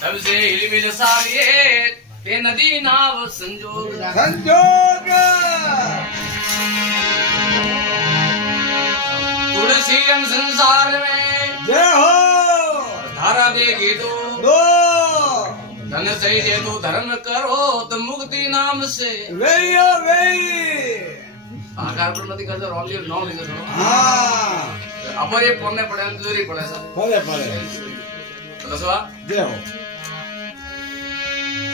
सबसे हिलमिल सारिए के नदी नाव संजोग संजोग तुलसी रंग संसार में जय हो धारा देगी तो दो धन सही जे तू धर्म करो तो मुक्ति नाम से वेयो वेई आकार पर मत कर रोली नौ लिख दो हाँ अपर ये पढ़ने पड़े जरूरी पड़े सर पढ़े पढ़े तो दसवा जय हो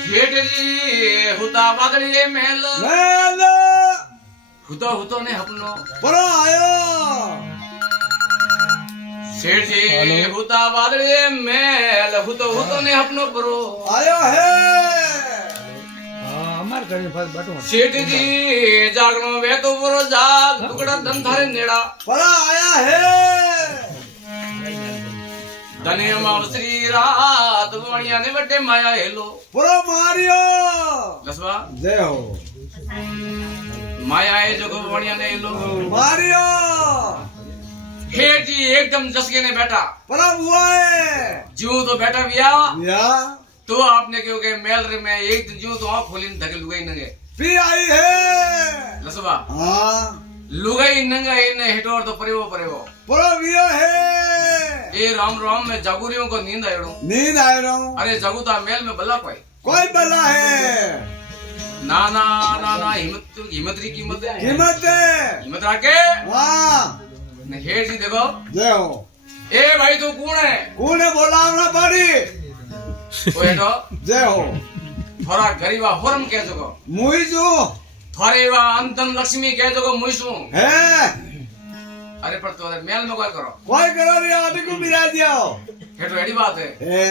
जेठ जी हुता बागड़िए महल मेल हुतो ने अपनो पर आयो सेठ जी हुता बागड़िए महल हुतो ने अपनो परो आयो है हमार घरे फस बटो सेठ जी जागनो वे तो परो जाग टुकड़ा धन थारे नेड़ा पर आया है धनिया मावश्री रात गुमणिया ने बटे माया हेलो पर मारियो दसवा जय हो माया है जो गुमणिया ने हेलो मारियो हेठ जी एकदम जसके ने बैठा पर हुआ है जीव तो बैठा बिया या तो आपने क्यों के मेल रे में एक दिन जीव तो आँख खोली धकेल लुगाई नंगे पी आई है दसवा हाँ लुगाई नंगा इन्हें हिटोर तो परेवो पर वियो है ए राम राम में जागुरियों को नींद आयो नींद आ रहा हूँ अरे जगुता मेल में बल्ला कोई कोई बला है ना ना ना ना हिम्मत री कीमत है कीमत है हिम्मत राके हाँ ने हेठ जी देखो जय हो ए भाई तू कौन है कौन है बोलावना पड़ी ओ हेठो जय हो थोड़ा गरीबा होरम कह जगो मुई जो थोड़े वा अंतन लक्ष्मी कह जगो मुईसू है अरे पर तो मेल में कोई करो कोई करो रे आटे को मिला दिया हेठो एडी बात है है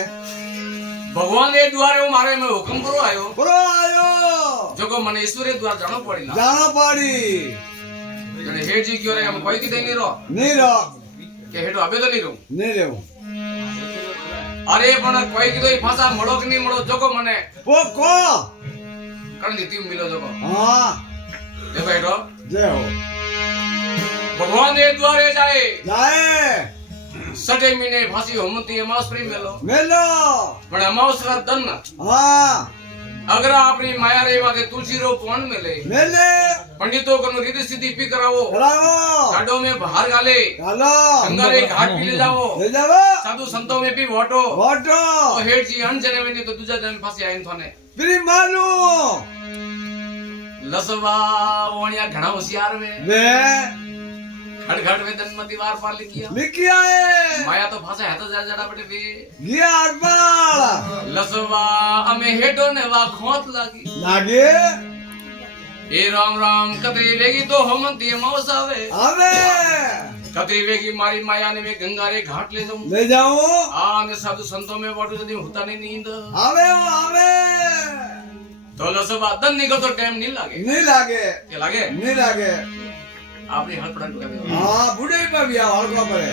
भगवान ए द्वारे मारे में हुक्म करो आयो प्रो आयो जगो मने ईश्वर ए द्वार जानो पड़ी ना जाना पड़ी जने हेठ जी क्यों रे हम कोई की नहीं रो नहीं रो के हेठो अबे तो नहीं रो नहीं रो अरे पण कोई की तो भाषा मड़ो कि नहीं मड़ो जगो मने वो को कण दी मिलो जगो हाँ देखो हेठो जय हो भगवान ए द्वारे जाए जाए सटे महीने फांसी होमती अमावस प्रेम मेलो मेलो पण अमावस रा दन हाँ अगर अपनी माया रेवा के तुलसी रो पवन मिले मेले पंडितों को रीति सिद्धि पी करावो करावो गाडो में बाहर गाले चलो गंगा रे घाट पी ले जाओ ले जाओ साधु संतों में भी वोटो फोटो तो हेठ जी अन जने में तो दूसरा जन फांसी आइन थोने प्री मालू लसवा वणिया घणा होशियार वे वे घट घट वे दनमती वार पार लिखिया लिखिया है माया तो फांसा है तो जड़ा बटे वे गया अकबर लसवा हमें हेठो ने वा खोत लागी लागे ए राम राम कतरी वेगी तो होमती अमावस आवे आवे कतरी वेगी मारी माया ने वे गंगा रे घाट ले जाऊं ले जाओ आ ने साधु संतों में वाटू जदी होता नहीं नींद आवे वो आवे तो लसवा दन निकल तो टाइम नहीं लागे नहीं लागे के लागे नहीं लागे आपने हल पड़ा कर दो हाँ बुढ़े पे भी आओ हल्का पड़े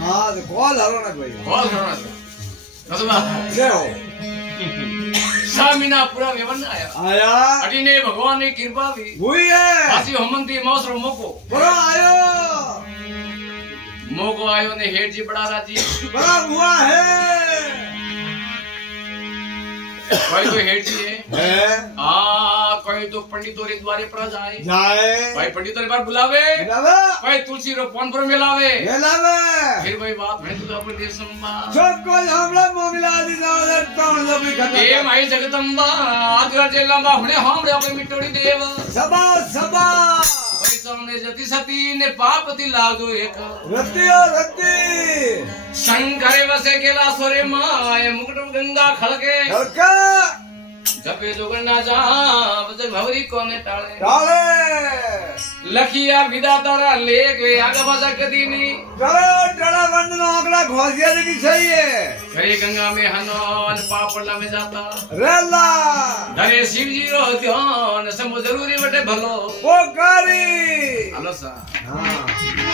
हाँ तो कॉल हरो ना कोई कॉल करो ना लसवा जय हो सामीना पूरा व्यवन आया आया अटीने भगवान की कृपा भी हुई है फांसी होमंती अमावस रो मोको बड़ा आयो मोको आयो ने हेठ जी बड़ा राजी बड़ा हुआ है कोई तो हेठ जी है है कोई तो पंडितों रे द्वारे पर जाए जाए भाई पंडितों रे बार बुलावे मिलावे भाई तुलसी रो पौन पर मिलावे मिलावे फिर भाई बात है तू अपन देश संबा सब कोई हमला मोमिला दी जाओ तौण जब खत्म ए माई जगदंबा आदर जे लंबा हुने हमरे अपन मिटोड़ी देव सबा सबा भाई सामने जति सती ने पाप ति लागो एक रतियो रति शंकर वसे केला सोरे माए मुकुट गंगा खलके हल्का जपे जोगना जा बजे भवरी कोने टाळे डाले लखिया विदा तारा लेख वे आगा बाजा कदीनी चलो टड़ा बंद नो आंकड़ा घोसिया की सही है करे गंगा में हनोन पापड़ला में जाता रेला धरे शिव जी रो ध्यान समो जरूरी बटे भलो वो कारी हलो सा हाँ